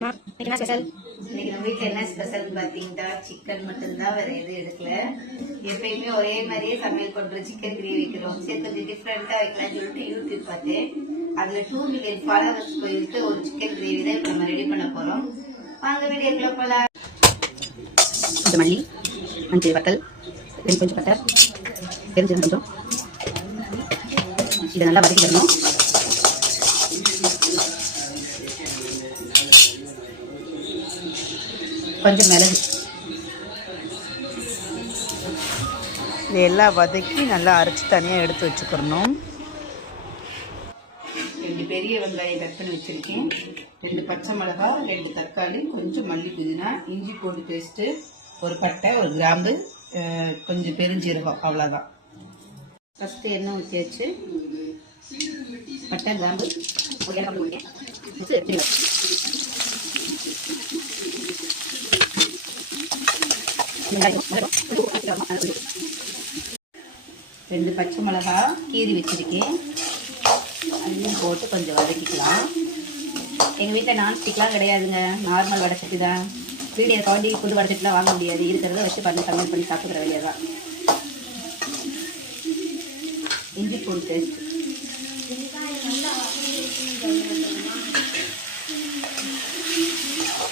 என்ன ஸ்பெஷல்? இன்னைக்கு நம்ம வீட்டில் என்ன ஸ்பெஷல் பார்த்தீங்கன்னா சிக்கன் மட்டும்தான், வேற எதுவும் எடுக்கல. எப்பயுமே ஒரே மாதிரியே சமையல் பண்றோம். சிக்கன் கிரேவி வைக்கிறோம், சரி கொஞ்சம் டிஃப்ரெண்டா வைக்கலாம்னு சொல்லிட்டு யூடியூப் பார்த்தேன். அதுல 2 மில்லியன் ஃபாலோவர்ஸ் போயிட்டு ஒரு சிக்கன் கிரேவி தான் இப்போ நம்ம ரெடி பண்ண போறோம். வாங்க வீடியோக்குள்ள போலாம். கொஞ்சம் மல்லி, மஞ்சள் வத்தல், கொஞ்சம் பட்டை, பெருஞ்சீரகம் கொஞ்சம். இதை நல்லா வதக்கிடணும். கொஞ்சம் மிளகு, இது எல்லாம் வதக்கி நல்லா அரைச்சி தனியாக எடுத்து வச்சுக்கிறணும். 2 பெரிய வெங்காயம் கட் பண்ணி வச்சிருக்கேன், 2 பச்சை மிளகாய், 2 தக்காளி, கொஞ்சம் மல்லி, புதினா, இஞ்சி பூண்டு பேஸ்ட்டு, ஒரு பட்டை, ஒரு கிராம்பு, கொஞ்சம் பெருஞ்சீரகம், அவ்வளோதான். ஃபஸ்ட்டு எண்ணெய் ஊற்றி வச்சு பட்டை, கிராம்பு, ஒரு ஏலக்காய் போடுங்க. ரெண்டு பச்சை மிளகா கீறி வச்சிருக்கேன், அதையும் போட்டு கொஞ்சம் வதக்கிக்கலாம். எங்கள் வீட்டில் நான்ஸ்டிக்லாம் கிடையாதுங்க, நார்மல் வடைச்சட்டி தான். வீடியோ கவுண்டி புது வடைச்சட்டிலாம் வாங்க முடியாது, இருக்கிறத வச்சு பண்ணி சமையல் பண்ணி சாப்பிட்ற வேலையை தான். இஞ்சி பூண்டு பேஸ்ட்,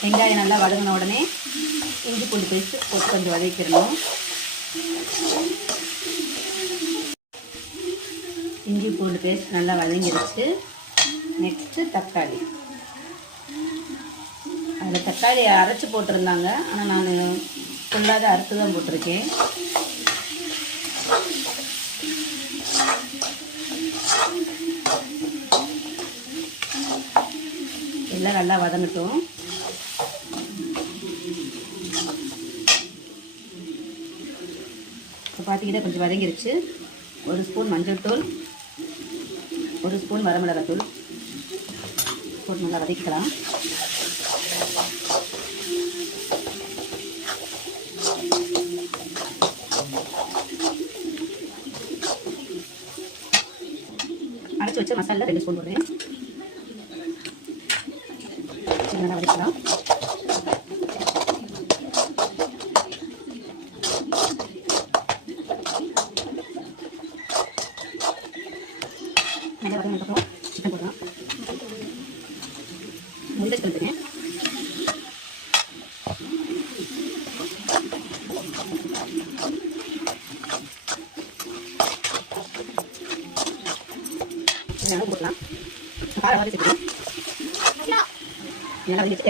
வெங்காயம் நல்லா வதங்கின உடனே இஞ்சி பூண்டு பேஸ்ட்டு போட்டு கொஞ்சம் வதக்கிடணும். இஞ்சி பூண்டு பேஸ்ட் நல்லா வதங்கிடுச்சு. நெக்ஸ்ட்டு தக்காளி. அதில் தக்காளி அரைச்சி போட்டிருந்தாங்க, ஆனால் நான் ஃபுல்லாக அரைச்சி தான் போட்டிருக்கேன். எல்லாம் நல்லா வதங்கட்டும். இப்போ பார்த்தீங்கன்னா கொஞ்சம் வதங்கிருச்சு. 1 ஸ்பூன் மஞ்சள் தூள், 1 ஸ்பூன் வரமிளகாய் தூள் போட்டு நல்லா வதக்கிக்கலாம். அரைச்சி வச்ச மசாலா 2 ஸ்பூன் போடுறேன், நல்லா வதக்கலாம். நல்லா வதங்கினதுக்கப்புறம் சிக்கன் போடலாம். முட்டை எடுத்துக்கேன். போடலாம். காரம் வதக்கிக்கலாம். நல்லா வதக்கிட்டு